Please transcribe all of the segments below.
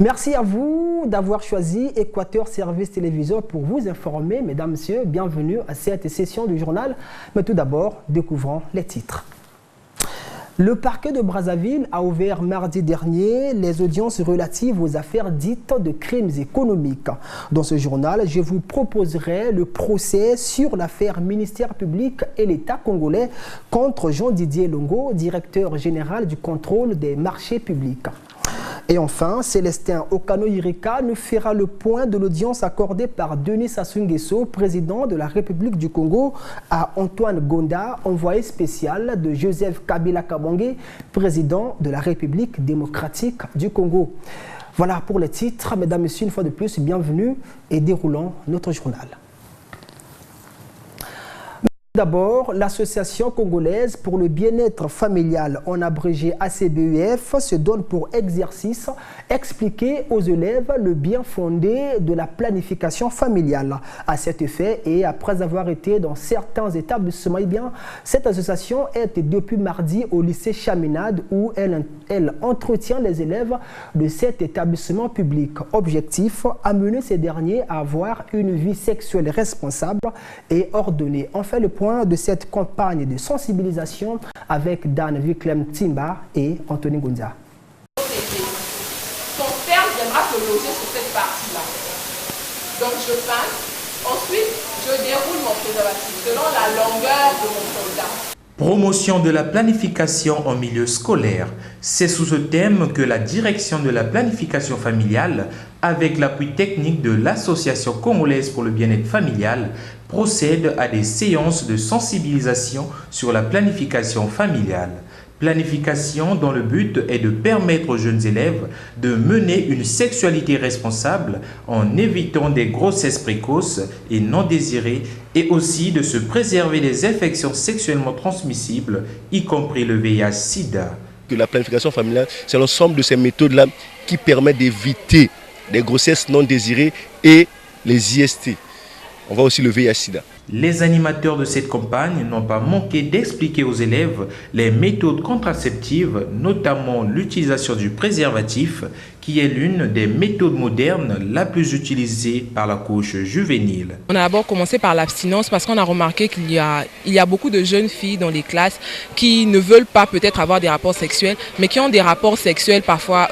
Merci à vous d'avoir choisi Équateur Service Télévision pour vous informer. Mesdames, Messieurs, bienvenue à cette session du journal. Mais tout d'abord, découvrons les titres. Le parquet de Brazzaville a ouvert mardi dernier les audiences relatives aux affaires dites de crimes économiques. Dans ce journal, je vous proposerai le procès sur l'affaire ministère public et l'État congolais contre Jean-Didier Longo, directeur général du contrôle des marchés publics. Et enfin, Célestin Okano-Irika nous fera le point de l'audience accordée par Denis Sassou Nguesso, président de la République du Congo, à Antoine Gonda, envoyé spécial de Joseph Kabila Kabange, président de la République démocratique du Congo. Voilà pour les titres. Mesdames, Messieurs, une fois de plus, bienvenue et déroulons notre journal. D'abord, l'Association congolaise pour le bien-être familial, en abrégé ACBEF, se donne pour exercice expliquer aux élèves le bien fondé de la planification familiale. À cet effet, et après avoir été dans certains établissements, cette association est depuis mardi au lycée Chaminade où elle entretient les élèves de cet établissement public. Objectif, amener ces derniers à avoir une vie sexuelle responsable et ordonnée. On fait le point de cette campagne de sensibilisation avec Dan Viklem Timba et Anthony Gonza. Ton père viendra te loger sur cette partie-là. Donc je passe, ensuite je déroule mon préservatif selon la longueur de mon soldat. Promotion de la planification en milieu scolaire. C'est sous ce thème que la direction de la planification familiale, avec l'appui technique de l'Association congolaise pour le bien-être familial, procède à des séances de sensibilisation sur la planification familiale. Planification dont le but est de permettre aux jeunes élèves de mener une sexualité responsable en évitant des grossesses précoces et non désirées et aussi de se préserver des infections sexuellement transmissibles, y compris le VIH-Sida. La planification familiale, c'est l'ensemble de ces méthodes-là qui permettent d'éviter les grossesses non désirées et les IST. On voit aussi le VIH-Sida. Les animateurs de cette campagne n'ont pas manqué d'expliquer aux élèves les méthodes contraceptives, notamment l'utilisation du préservatif, qui est l'une des méthodes modernes la plus utilisée par la couche juvénile. On a d'abord commencé par l'abstinence parce qu'on a remarqué qu'il y a beaucoup de jeunes filles dans les classes qui ne veulent pas peut-être avoir des rapports sexuels, mais qui ont des rapports sexuels parfois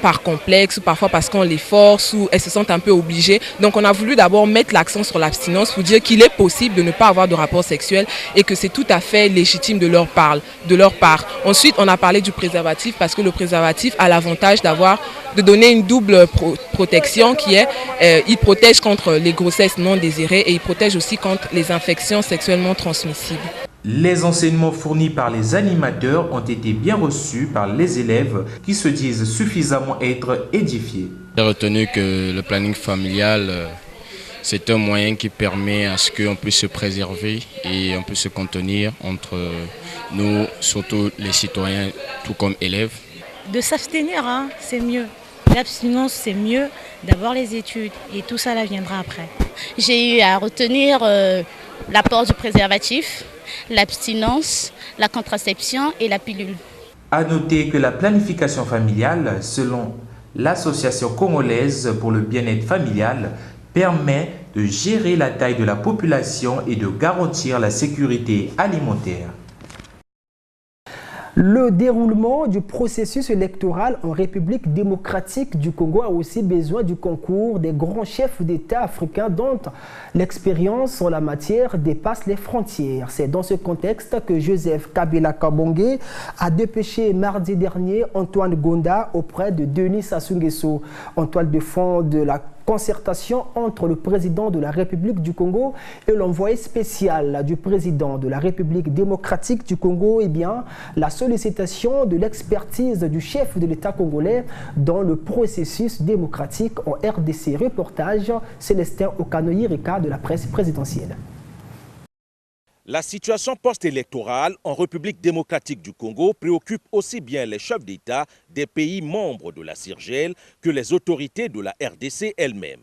par complexe, ou parfois parce qu'on les force ou elles se sentent un peu obligées. Donc on a voulu d'abord mettre l'accent sur l'abstinence pour dire qu'il est possible de ne pas avoir de rapport sexuel et que c'est tout à fait légitime de leur part. Ensuite, on a parlé du préservatif parce que le préservatif a l'avantage de donner une double protection qui est, il protège contre les grossesses non désirées et il protège aussi contre les infections sexuellement transmissibles. Les enseignements fournis par les animateurs ont été bien reçus par les élèves qui se disent suffisamment être édifiés. J'ai retenu que le planning familial, c'est un moyen qui permet à ce qu'on puisse se préserver et on peut se contenir entre nous, surtout les citoyens, tout comme élèves. De s'abstenir, c'est mieux. L'abstinence, c'est mieux d'avoir les études et tout ça, là, viendra après. J'ai eu à retenir l'apport du préservatif, l'abstinence, la contraception et la pilule. À noter que la planification familiale, selon l'Association congolaise pour le bien-être familial, permet de gérer la taille de la population et de garantir la sécurité alimentaire. Le déroulement du processus électoral en République démocratique du Congo a aussi besoin du concours des grands chefs d'État africains dont l'expérience en la matière dépasse les frontières. C'est dans ce contexte que Joseph Kabila Kabange a dépêché mardi dernier Antoine Gonda auprès de Denis Sassou Nguesso, en toile de fond de la concertation entre le président de la République du Congo et l'envoyé spécial du président de la République démocratique du Congo, la sollicitation de l'expertise du chef de l'État congolais dans le processus démocratique en RDC. Reportage Célestin Okano-Irika de la presse présidentielle. La situation post-électorale en République démocratique du Congo préoccupe aussi bien les chefs d'État des pays membres de la CIRGL que les autorités de la RDC elles-mêmes.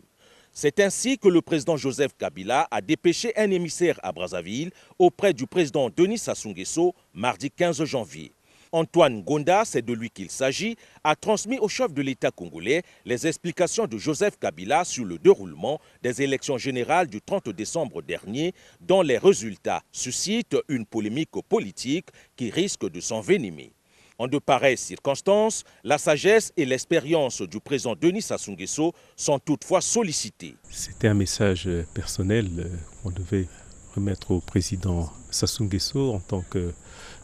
C'est ainsi que le président Joseph Kabila a dépêché un émissaire à Brazzaville auprès du président Denis Sassou Nguesso mardi 15 janvier. Antoine Gonda, c'est de lui qu'il s'agit, a transmis au chef de l'État congolais les explications de Joseph Kabila sur le déroulement des élections générales du 30 décembre dernier, dont les résultats suscitent une polémique politique qui risque de s'envenimer. En de pareilles circonstances, la sagesse et l'expérience du président Denis Sassou Nguesso sont toutefois sollicitées. C'était un message personnel qu'on devait remettre au président Sassou Nguesso en tant que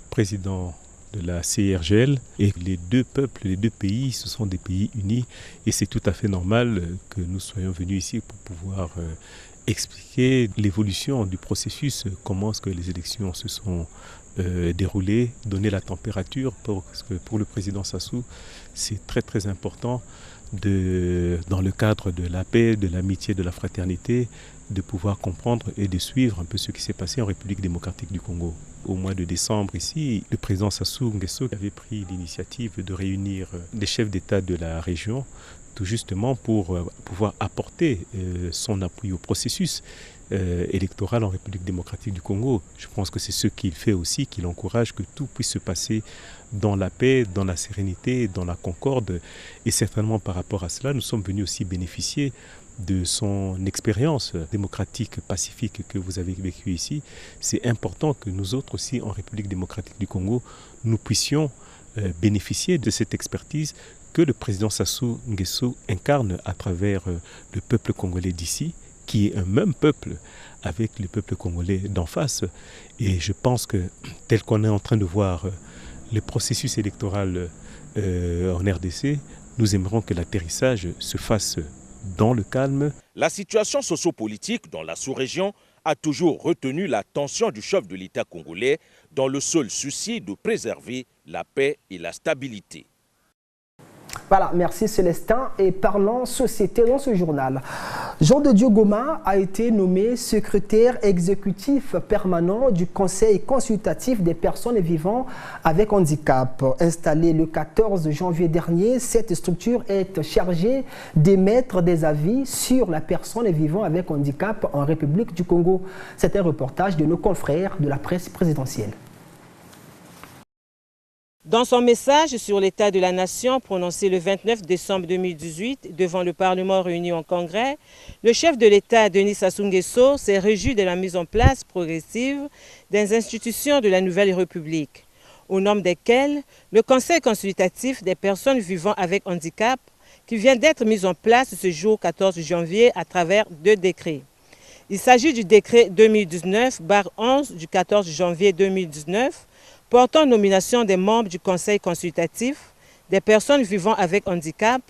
président de la CIRGL. Et les deux peuples, les deux pays, ce sont des pays unis et c'est tout à fait normal que nous soyons venus ici pour pouvoir expliquer l'évolution du processus, comment est-ce que les élections se sont déroulées, donner la température, parce que pour le président Sassou, c'est très très important dans le cadre de la paix, de l'amitié, de la fraternité, de pouvoir comprendre et de suivre un peu ce qui s'est passé en République démocratique du Congo. Au mois de décembre ici, le président Sassou Nguesso avait pris l'initiative de réunir les chefs d'État de la région, tout justement pour pouvoir apporter son appui au processus électoral en République démocratique du Congo. Je pense que c'est ce qu'il fait aussi, qu'il encourage que tout puisse se passer dans la paix, dans la sérénité, dans la concorde. Et certainement par rapport à cela, nous sommes venus aussi bénéficier de son expérience démocratique, pacifique que vous avez vécue ici. C'est important que nous autres aussi, en République démocratique du Congo, nous puissions bénéficier de cette expertise que le président Sassou Nguesso incarne à travers le peuple congolais d'ici, qui est un même peuple avec le peuple congolais d'en face. Et je pense que, tel qu'on est en train de voir le processus électoral en RDC, nous aimerons que l'atterrissage se fasse dans le calme. La situation sociopolitique dans la sous-région a toujours retenu l'attention du chef de l'État congolais dans le seul souci de préserver la paix et la stabilité. Voilà, merci Célestin. Et parlons société dans ce journal. Jean de Dieu Goma a été nommé secrétaire exécutif permanent du Conseil consultatif des personnes vivant avec handicap. Installée le 14 janvier dernier, cette structure est chargée d'émettre des avis sur la personne vivant avec handicap en République du Congo. C'est un reportage de nos confrères de la presse présidentielle. Dans son message sur l'état de la nation prononcé le 29 décembre 2018 devant le Parlement réuni en Congrès, le chef de l'État, Denis Sassou Nguesso, s'est réjoui de la mise en place progressive des institutions de la Nouvelle République, au nombre desquelles le Conseil consultatif des personnes vivant avec handicap, qui vient d'être mis en place ce jour 14 janvier à travers 2 décrets. Il s'agit du décret 2019/11 du 14 janvier 2019, portant nomination des membres du Conseil consultatif des personnes vivant avec handicap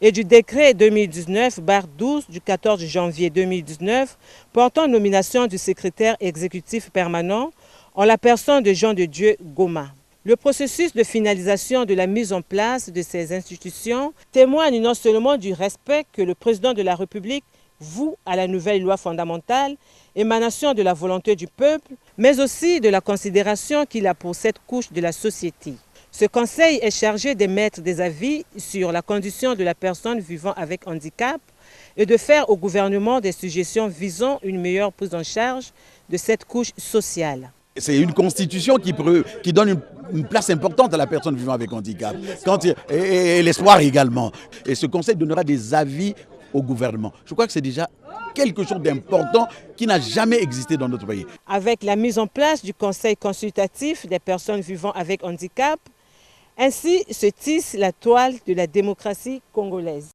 et du décret 2019/12 du 14 janvier 2019 portant nomination du secrétaire exécutif permanent en la personne de Jean de Dieu Goma. Le processus de finalisation de la mise en place de ces institutions témoigne non seulement du respect que le président de la République voue à la nouvelle loi fondamentale, émanation de la volonté du peuple, mais aussi de la considération qu'il a pour cette couche de la société. Ce conseil est chargé d'émettre des avis sur la condition de la personne vivant avec handicap et de faire au gouvernement des suggestions visant une meilleure prise en charge de cette couche sociale. C'est une constitution qui donne une place importante à la personne vivant avec handicap, et l'espoir également. Et ce conseil donnera des avis au gouvernement. Je crois que c'est déjà quelque chose d'important qui n'a jamais existé dans notre pays. Avec la mise en place du Conseil consultatif des personnes vivant avec handicap, ainsi se tisse la toile de la démocratie congolaise.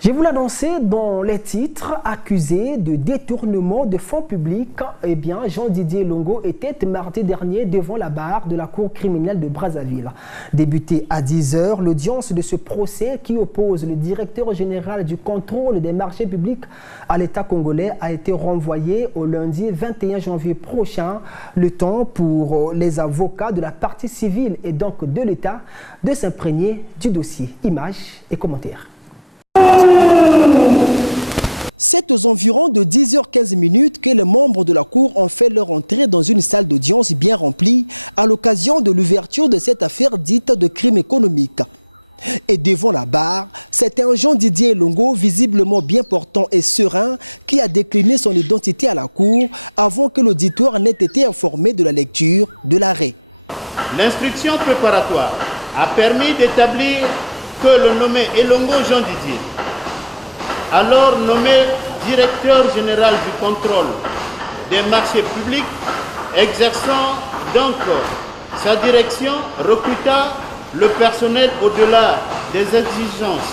Je vous l'annonçais dans les titres, accusé de détournement de fonds publics. Eh bien, Jean-Didier Longo était mardi dernier devant la barre de la cour criminelle de Brazzaville. Débutée à 10 h, l'audience de ce procès qui oppose le directeur général du contrôle des marchés publics à l'État congolais a été renvoyée au lundi 21 janvier prochain. Le temps pour les avocats de la partie civile et donc de l'État de s'imprégner du dossier. Images et commentaires. C'est aux environs de 10h15 que les membres de la Cour ont fait leur entrée dans une salle d'audience bien remplie à l'occasion de l'ouverture de cette affaire dite de crime économique. Et devant la barre, c'est un Jean-Didier Longo visiblement bien portant et serein qui a décliné son identité à la Cour avant que l'auditoire n'ait été informé de la lecture de l'arrêt. L'instruction préparatoire a permis d'établir que le nommé Elongo Jean Didier, alors nommé directeur général du contrôle des marchés publics, exerçant donc sa direction, recruta le personnel au-delà des exigences.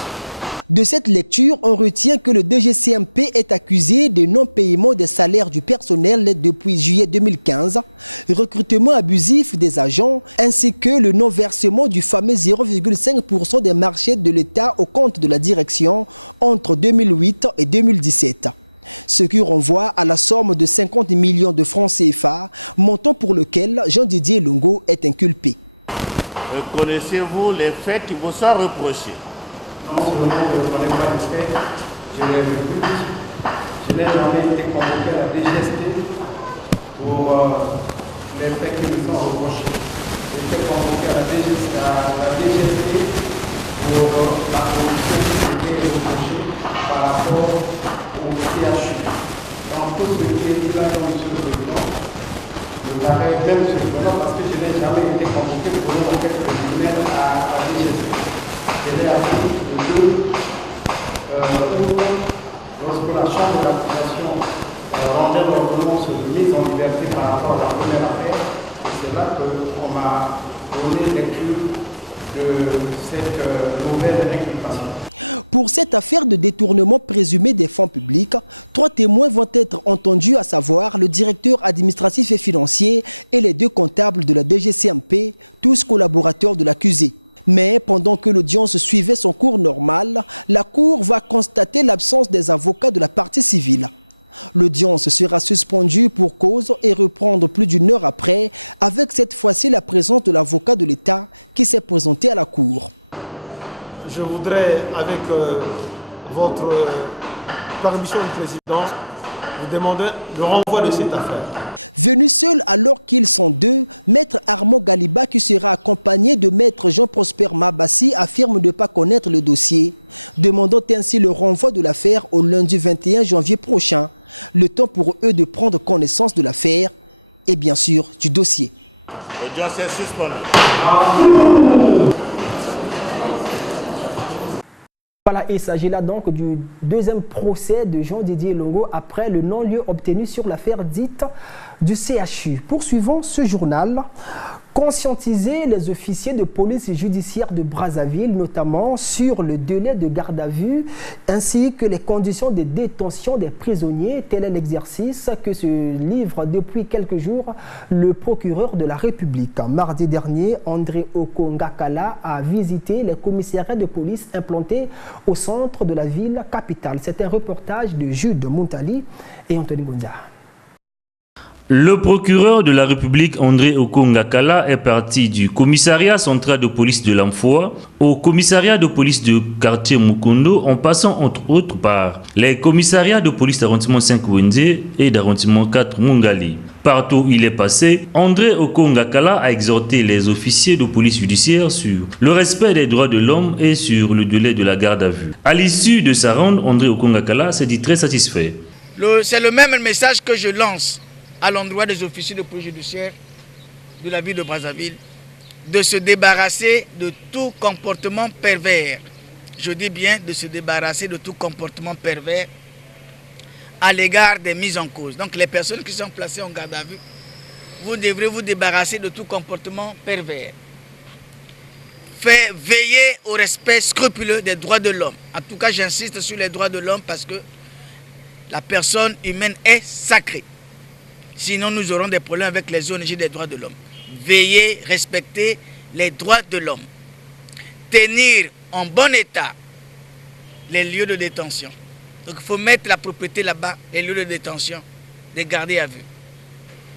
De cette lecture, on retient que le DGCMP est accusé de non-paiement des salaires du personnel depuis juillet 2015, recrutement abusif des agents, ainsi que le non-versement du fameux 0,5% des marchés de l'État au compte de la direction entre 2008 et 2017. Ce qui renvoie à la somme de 50 millions de francs CFA, montant pour lequel Jean-Didier Elongo est inculpé. Reconnaissez-vous les faits qui vous sont reprochés? Non seulement je ne connais pas les faits, je les recrute. Je n'ai jamais été convoqué à la DGST pour les faits qui me sont reprochés. J'ai été convoqué à la DGST pour la corruption qui était reprochée par rapport au CHU. Dans tout ce qui est dit là, M. le Président, me paraît même surprenant parce que je n'ai jamais été convoqué pour une enquête criminelle à la DGST. Je l'ai appris lorsque la Chambre d'accusation rendait l'ordonnance de mise en liberté par rapport à la première affaire, c'est là qu'on m'a donné lecture de cette nouvelle inculpation. Pour cette affaire de détournement présumé des fonds publics, 3 témoins vont être entendus, à savoir le directeur administratif et financier et les 2 comptables de la DGCMP, tous collaborateurs de l'accusé. Mais pendant que l'audience suivait son cours normal, la Cour va constater l'absence des avocats de la partie civile. L'audience sera suspendue pour cause et reprendre plus d'1 heure après, avec cette fois-ci la présence de l'avocat de l'État qui s'est présenté à la Cour. Je voudrais, avec votre permission du Président, vous demander le renvoi de cette affaire. Venu seul alors qu'ils sont 2, Maître Armand Galiba, qui sera accompagné de Maître Jean-Prosper Mabassi, affirme de ne pas connaître le dossier, demandant ainsi le renvoi de l'affaire au lundi 21 janvier prochain, le temps pour eux de prendre connaissance de l'affaire et bien sûr du dossier. L'audience est suspendue. Voilà, il s'agit là donc du 2e procès de Jean-Didier Elongo après le non-lieu obtenu sur l'affaire dite du CHU. Poursuivons ce journal. Conscientiser les officiers de police judiciaire de Brazzaville, notamment sur le délai de garde à vue, ainsi que les conditions de détention des prisonniers. Tel est l'exercice que se livre depuis quelques jours le procureur de la République. Mardi dernier, André Okongakala a visité les commissariats de police implantés au centre de la ville capitale. C'est un reportage de Jude Muntali et Anthony Gonza. Le procureur de la République André Okongakala est parti du commissariat central de police de l'Amfoua au commissariat de police de quartier Mukondo, en passant entre autres par les commissariats de police d'arrondissement 5 Wende et d'arrondissement 4 Mungali. Partout où il est passé, André Okongakala a exhorté les officiers de police judiciaire sur le respect des droits de l'homme et sur le délai de la garde à vue. À l'issue de sa ronde, André Okongakala s'est dit très satisfait. C'est le même message que je lance à l'endroit des officiers de police judiciaire de la ville de Brazzaville, de se débarrasser de tout comportement pervers. Je dis bien de se débarrasser de tout comportement pervers à l'égard des mises en cause. Donc les personnes qui sont placées en garde à vue, vous devrez vous débarrasser de tout comportement pervers. Fait veiller au respect scrupuleux des droits de l'homme. En tout cas, j'insiste sur les droits de l'homme parce que la personne humaine est sacrée. Sinon, nous aurons des problèmes avec les ONG des droits de l'homme. Veillez, respecter les droits de l'homme. Tenir en bon état les lieux de détention. Donc, il faut mettre la propriété là-bas, les lieux de détention, les garder à vue.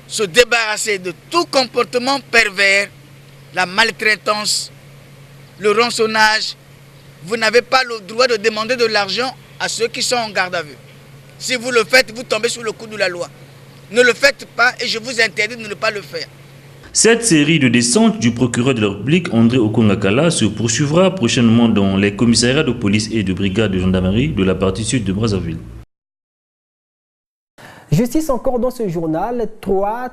Se débarrasser de tout comportement pervers, la maltraitance, le rançonnage. Vous n'avez pas le droit de demander de l'argent à ceux qui sont en garde à vue. Si vous le faites, vous tombez sous le coup de la loi. Ne le faites pas et je vous interdis de ne pas le faire. Cette série de descentes du procureur de la République, André Okongakala, se poursuivra prochainement dans les commissariats de police et de brigade de gendarmerie de la partie sud de Brazzaville. Justice encore dans ce journal, trois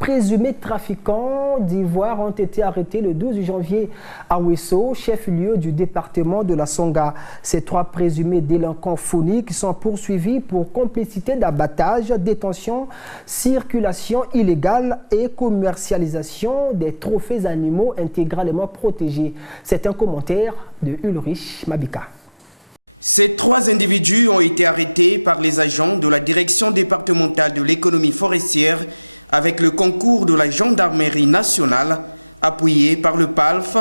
présumés trafiquants d'ivoire ont été arrêtés le 12 janvier à Ouesso, chef-lieu du département de la Songa. Ces 3 présumés délinquants phoniques sont poursuivis pour complicité d'abattage, détention, circulation illégale et commercialisation des trophées animaux intégralement protégés. C'est un commentaire de Ulrich Mabika. Ces 3 individus ont été arrêtés par les agents de la Direction départementale de l'économie forestière avec le concours de la Gendarmerie nationale, appuyé par le PALF,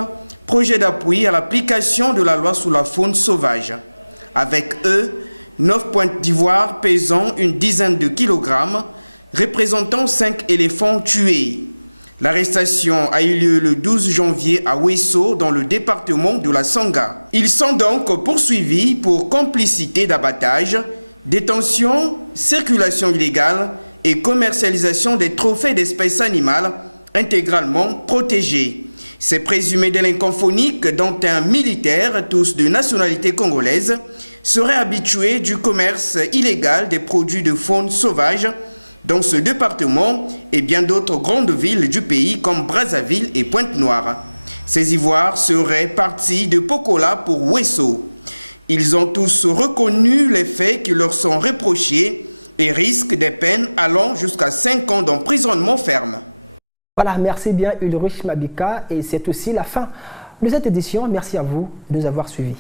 projet d'appui à l'application de la loi sur la faune sauvage. Avec eux, 9 pointes d'ivoire pesant une dizaine de kilogrammes, représentant 5 éléphants tués. L'arrestation a eu lieu le 12 janvier à Ouesso, dans le département de la Songa. Ils sont donc poursuivis pour complicité d'abattage, détention, circulation illégale et commercialisation des trophées d'espèces animales intégralement protégés. Ces présumés délinquants phoniques, dont un militaire, tous de nationalité congolaise, seraient habitués du commerce illégal des produits de faune sauvage dans ce département et bien d'autres grandes villes du pays comme Brazzaville et Pointe-Noire. Ces ivoires seraient partis de Pokola pour Ouesso. Ils ont tous reconnu les faits qui leur sont reprochés et risquent des peines allant jusqu'à 5 ans d'emprisonnement ferme. Voilà, merci bien Ulrich Mabika et c'est aussi la fin de cette édition. Merci à vous de nous avoir suivis.